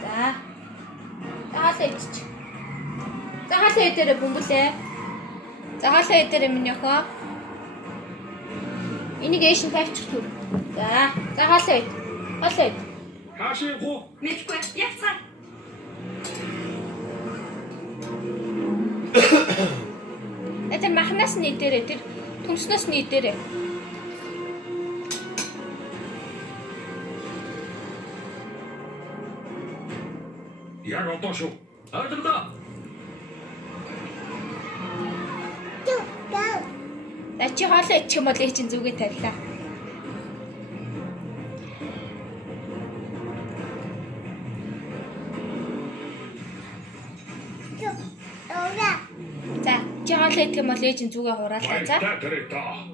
За. Хаалаа идчих. За хаалаа идээрээ бөмбөлээ. За хаалаа идээрээ минь өхөө. Энийг ээш нь тавьчих түр. За. За хаалаа ид. Хаалаа ид. Хаашаа хуу? Мэдгүй. Яцгаа. Это махнаас нь идээрээ тэр төмснөөс нь идээрээ. Яг одоо шүү. Ойлголоо. За чи хоолоо идчих юм бол ээж чинь зүгээ тавилаа. За чи хоолоо идэх юм бол ээж чинь зүгээ хураалаа. За. Та тэрэг та.